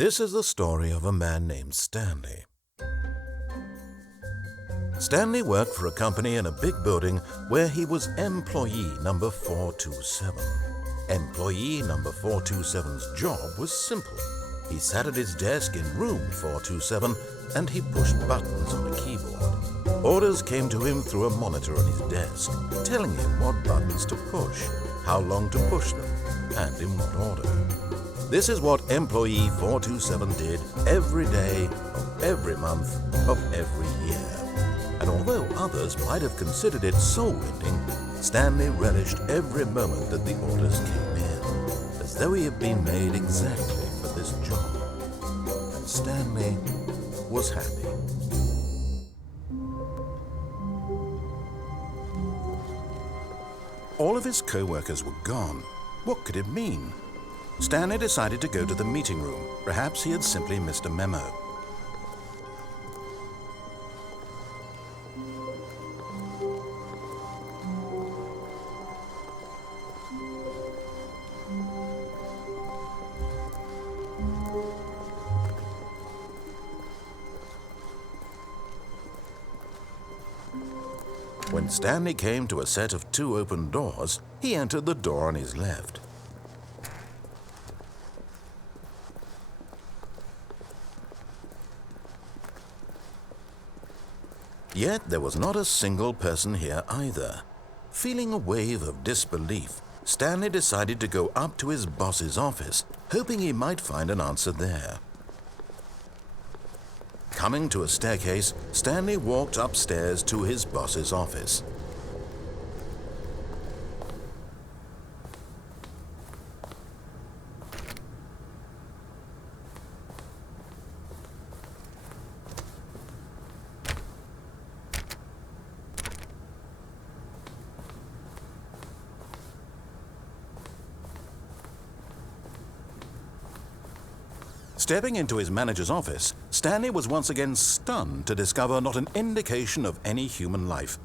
This is the story of a man named Stanley. Stanley worked for a company in a big building where he was employee number 427. Employee number 427's job was simple. He sat at his desk in room 427 and he pushed buttons on a keyboard. Orders came to him through a monitor on his desk, telling him what buttons to push, how long to push them, and in what order. This is what employee 427 did every day of every month of every year. And although others might have considered it soul-rending, Stanley relished every moment that the orders came in, as though he had been made exactly for this job. And Stanley was happy. All of his co-workers were gone. What could it mean? Stanley decided to go to the meeting room. Perhaps he had simply missed a memo. When Stanley came to a set of 2 open doors, he entered the door on his left. Yet there was not a single person here either. Feeling a wave of disbelief, Stanley decided to go up to his boss's office, hoping he might find an answer there. Coming to a staircase, Stanley walked upstairs to his boss's office. Stepping into his manager's office, Stanley was once again stunned to discover not an indication of any human life.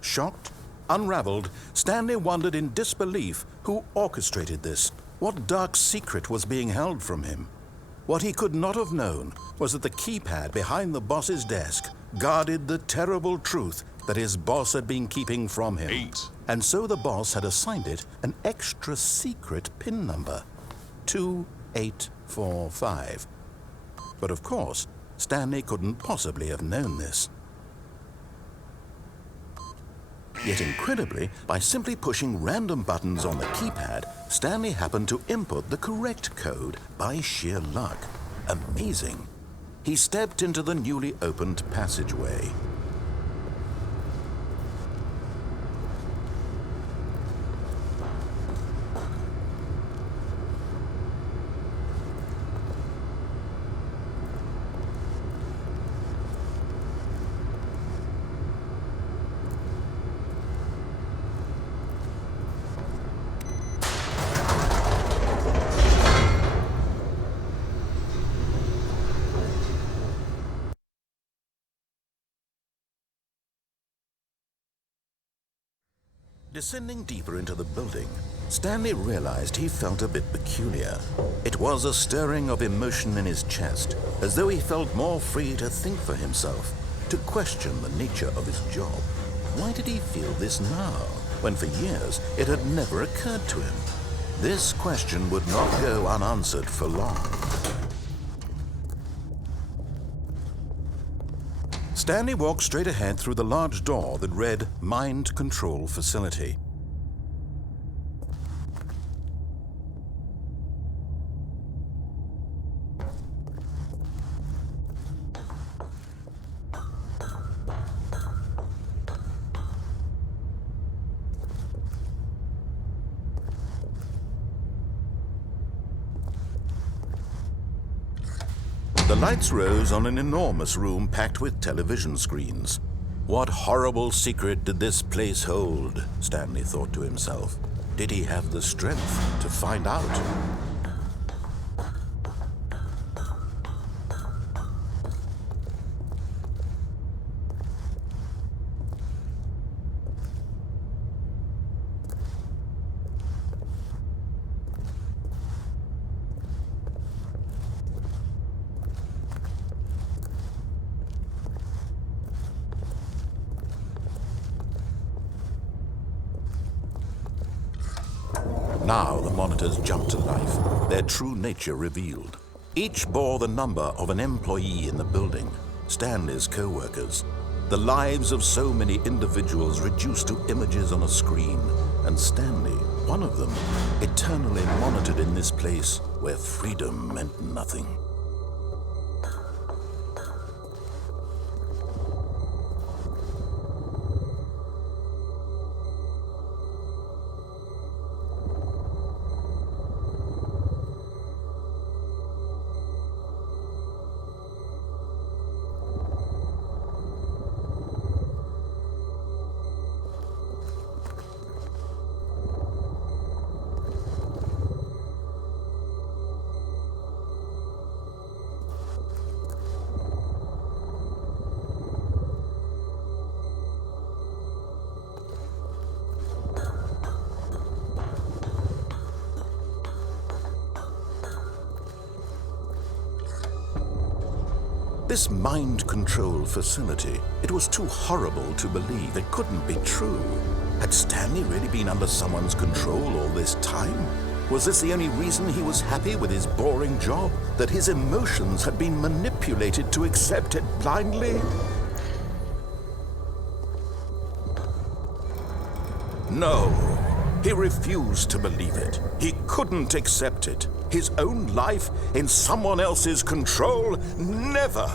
Shocked, unraveled, Stanley wondered in disbelief who orchestrated this, what dark secret was being held from him. What he could not have known was that the keypad behind the boss's desk guarded the terrible truth that his boss had been keeping from him. And so the boss had assigned it an extra secret PIN number, 2845. But of course, Stanley couldn't possibly have known this. Yet incredibly, by simply pushing random buttons on the keypad, Stanley happened to input the correct code by sheer luck. Amazing. He stepped into the newly opened passageway. Descending deeper into the building, Stanley realized he felt a bit peculiar. It was a stirring of emotion in his chest, as though he felt more free to think for himself, to question the nature of his job. Why did he feel this now, when for years it had never occurred to him? This question would not go unanswered for long. Stanley walked straight ahead through the large door that read Mind Control Facility. The lights rose on an enormous room packed with television screens. What horrible secret did this place hold? Stanley thought to himself. Did he have the strength to find out? Now the monitors jumped to life, their true nature revealed. Each bore the number of an employee in the building, Stanley's co-workers. The lives of so many individuals reduced to images on a screen, and Stanley, one of them, eternally monitored in this place where freedom meant nothing. This mind control facility, it was too horrible to believe. It couldn't be true. Had Stanley really been under someone's control all this time? Was this the only reason he was happy with his boring job? That his emotions had been manipulated to accept it blindly? No, he refused to believe it. He couldn't accept it. His own life in someone else's control? Never!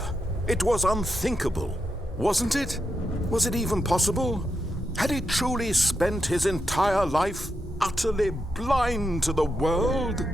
It was unthinkable, wasn't it? Was it even possible? Had he truly spent his entire life utterly blind to the world?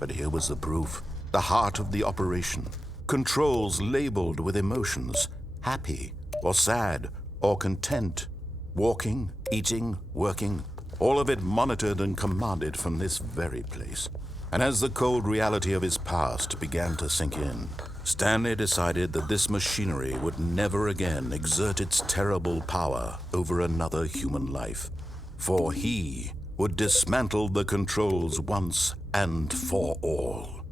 But here was the proof, the heart of the operation. Controls labeled with emotions, happy or sad or content, walking, eating, working, all of it monitored and commanded from this very place. And as the cold reality of his past began to sink in, Stanley decided that this machinery would never again exert its terrible power over another human life. For he would dismantle the controls once and for all.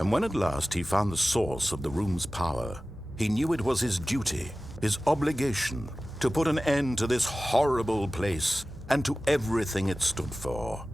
And when at last he found the source of the room's power, he knew it was his duty, his obligation, to put an end to this horrible place and to everything it stood for.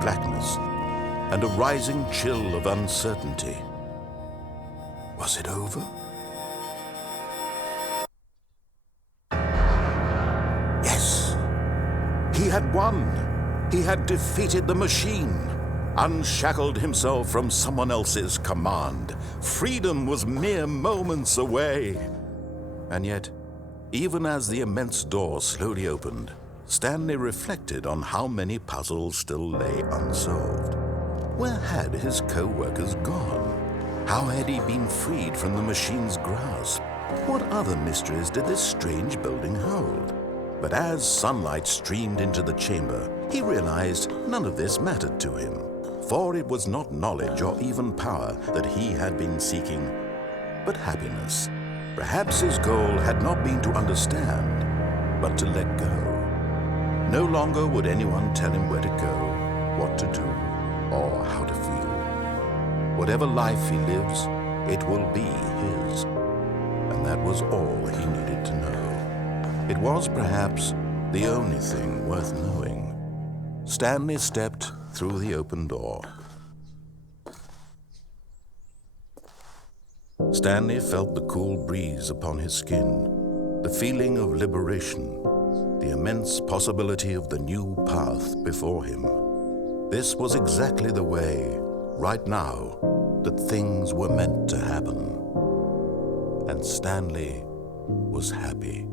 Blackness, and a rising chill of uncertainty. Was it over? Yes! He had won! He had defeated the machine, unshackled himself from someone else's command. Freedom was mere moments away. And yet, even as the immense door slowly opened, Stanley reflected on how many puzzles still lay unsolved. Where had his co-workers gone? How had he been freed from the machine's grasp? What other mysteries did this strange building hold? But as sunlight streamed into the chamber, he realized none of this mattered to him, for it was not knowledge or even power that he had been seeking, but happiness. Perhaps his goal had not been to understand, but to let go. No longer would anyone tell him where to go, what to do, or how to feel. Whatever life he lives, it will be his. And that was all he needed to know. It was perhaps the only thing worth knowing. Stanley stepped through the open door. Stanley felt the cool breeze upon his skin, the feeling of liberation, the immense possibility of the new path before him. This was exactly the way, right now, that things were meant to happen. And Stanley was happy.